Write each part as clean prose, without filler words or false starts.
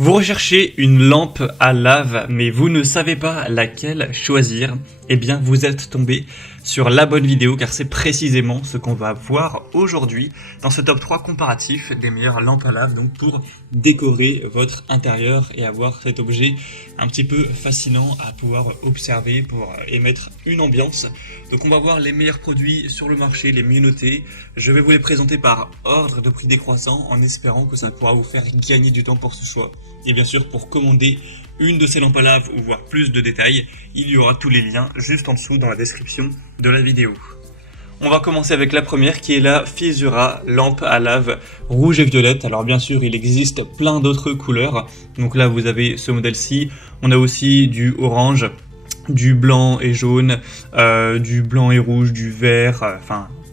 Vous recherchez une lampe à lave, mais vous ne savez pas laquelle choisir. Eh bien, vous êtes tombé sur la bonne vidéo, car c'est précisément ce qu'on va voir aujourd'hui dans ce top 3 comparatif des meilleures lampes à lave, donc pour décorer votre intérieur et avoir cet objet un petit peu fascinant à pouvoir observer pour émettre une ambiance. Donc on va voir les meilleurs produits sur le marché, les mieux notés. Je vais vous les présenter par ordre de prix décroissant en espérant que ça pourra vous faire gagner du temps pour ce choix. Et bien sûr, pour commander une de ces lampes à lave ou voir plus de détails, il y aura tous les liens juste en dessous dans la description de la vidéo. On va commencer avec la première qui est la Fisura lampe à lave rouge et violette. Alors bien sûr, il existe plein d'autres couleurs. Donc là, vous avez ce modèle-ci. On a aussi du orange, du blanc et jaune, du blanc et rouge, du vert,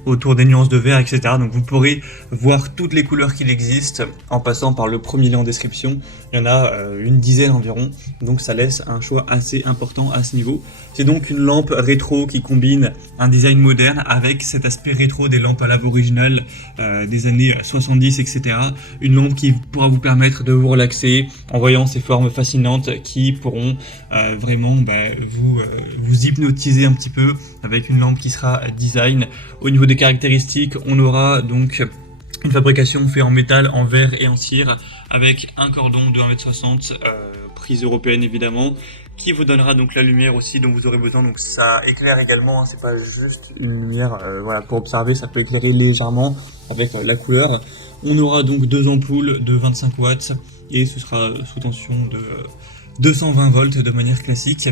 autour des nuances de vert, etc. Donc vous pourrez voir toutes les couleurs qu'il existe en passant par le premier lien en description. Il y en a une dizaine environ, donc ça laisse un choix assez important à ce niveau. C'est donc une lampe rétro qui combine un design moderne avec cet aspect rétro des lampes à lave originales des années 70, etc. Une lampe qui pourra vous permettre de vous relaxer en voyant ces formes fascinantes qui pourront vraiment vous hypnotiser un petit peu avec une lampe qui sera design. Au niveau des caractéristiques, on aura donc une fabrication faite en métal, en verre et en cire avec un cordon de 1,60 m, prise européenne évidemment, qui vous donnera donc la lumière aussi dont vous aurez besoin. Donc ça éclaire également, hein, c'est pas juste une lumière pour observer, ça peut éclairer légèrement avec la couleur. On aura donc deux ampoules de 25 watts et ce sera sous tension de 220 volts de manière classique.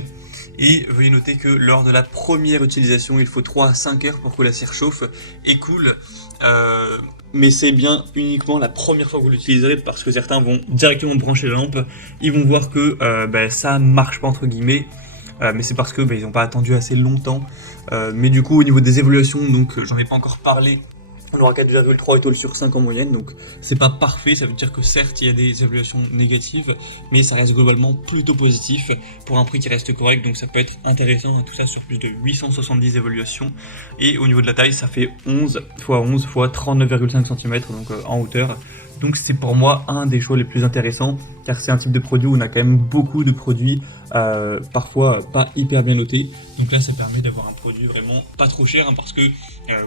Et veuillez noter que lors de la première utilisation, il faut 3 à 5 heures pour que la cire chauffe et coule. Mais c'est bien uniquement la première fois que vous l'utiliserez, parce que certains vont directement brancher la lampe. Ils vont voir que ça marche pas entre guillemets. Mais c'est parce que ils n'ont pas attendu assez longtemps. Mais du coup, au niveau des évaluations, donc j'en ai pas encore parlé. On aura 4,3 étoiles sur 5 en moyenne, donc c'est pas parfait, ça veut dire que certes il y a des évaluations négatives, mais ça reste globalement plutôt positif pour un prix qui reste correct, donc ça peut être intéressant, tout ça sur plus de 870 évaluations. Et au niveau de la taille, ça fait 11 x 11 x 39,5 cm, donc en hauteur. Donc c'est pour moi un des choix les plus intéressants, car c'est un type de produit où on a quand même beaucoup de produits parfois pas hyper bien notés. Donc là ça permet d'avoir un produit vraiment pas trop cher, parce que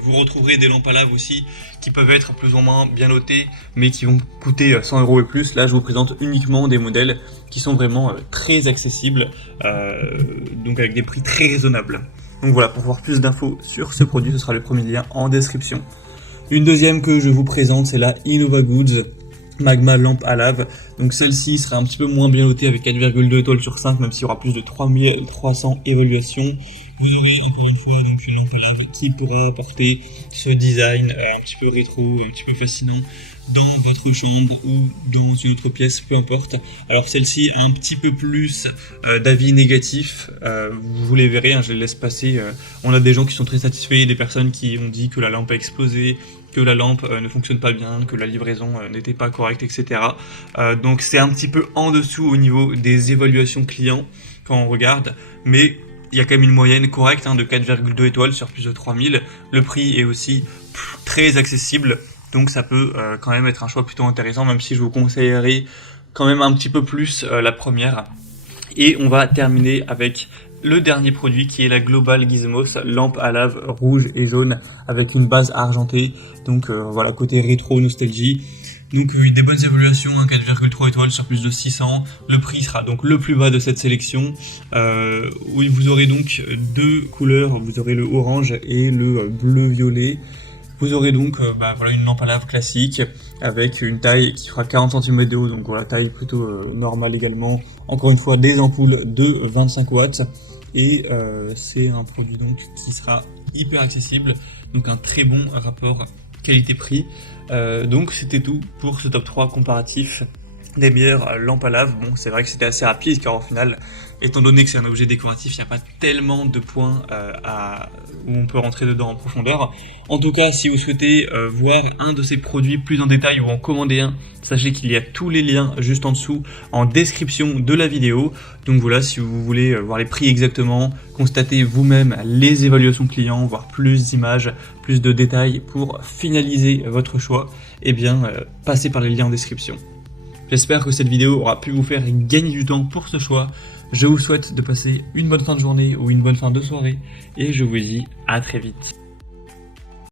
vous retrouverez des lampes à lave aussi qui peuvent être plus ou moins bien notées, mais qui vont coûter 100 € et plus. Là je vous présente uniquement des modèles qui sont vraiment très accessibles, donc avec des prix très raisonnables. Donc voilà, pour voir plus d'infos sur ce produit, ce sera le premier lien en description. Une deuxième que je vous présente, c'est la Innova Goods Magma lampe à lave. Donc celle-ci sera un petit peu moins bien notée avec 4,2 étoiles sur 5, même s'il y aura plus de 3300 évaluations. Vous aurez encore une fois donc une lampe à lave qui pourra apporter ce design un petit peu rétro, un petit peu fascinant dans votre chambre ou dans une autre pièce, peu importe. Alors celle-ci a un petit peu plus d'avis négatifs, vous les verrez, hein, je les laisse passer. On a des gens qui sont très satisfaits, des personnes qui ont dit que la lampe a explosé, que la lampe ne fonctionne pas bien, que la livraison n'était pas correcte, etc. Donc c'est un petit peu en dessous au niveau des évaluations clients quand on regarde, mais il y a quand même une moyenne correcte de 4,2 étoiles sur plus de 3000. Le prix est aussi très accessible, donc ça peut quand même être un choix plutôt intéressant, même si je vous conseillerais quand même un petit peu plus la première. Et on va terminer avec le dernier produit qui est la Global Gizmos lampe à lave rouge et jaune avec une base argentée. Donc voilà, côté rétro nostalgie. Donc des bonnes évaluations, 4,3 étoiles sur plus de 600. Le prix sera donc le plus bas de cette sélection, où vous aurez donc deux couleurs, vous aurez le orange et le bleu-violet. Vous aurez donc une lampe à lave classique avec une taille qui fera 40 cm de haut, donc voilà, taille plutôt normale également. Encore une fois, des ampoules de 25 watts et c'est un produit donc qui sera hyper accessible, donc un très bon rapport qualité-prix. Donc c'était tout pour ce top 3 comparatif des meilleures lampes à lave. Bon, c'est vrai que c'était assez rapide, car au final, étant donné que c'est un objet décoratif, il n'y a pas tellement de points où on peut rentrer dedans en profondeur. En tout cas, si vous souhaitez voir un de ces produits plus en détail ou en commander un, sachez qu'il y a tous les liens juste en dessous en description de la vidéo. Donc voilà, si vous voulez voir les prix exactement, constater vous-même les évaluations clients, voir plus d'images, plus de détails pour finaliser votre choix, eh bien passez par les liens en description. J'espère que cette vidéo aura pu vous faire gagner du temps pour ce choix. Je vous souhaite de passer une bonne fin de journée ou une bonne fin de soirée et je vous dis à très vite.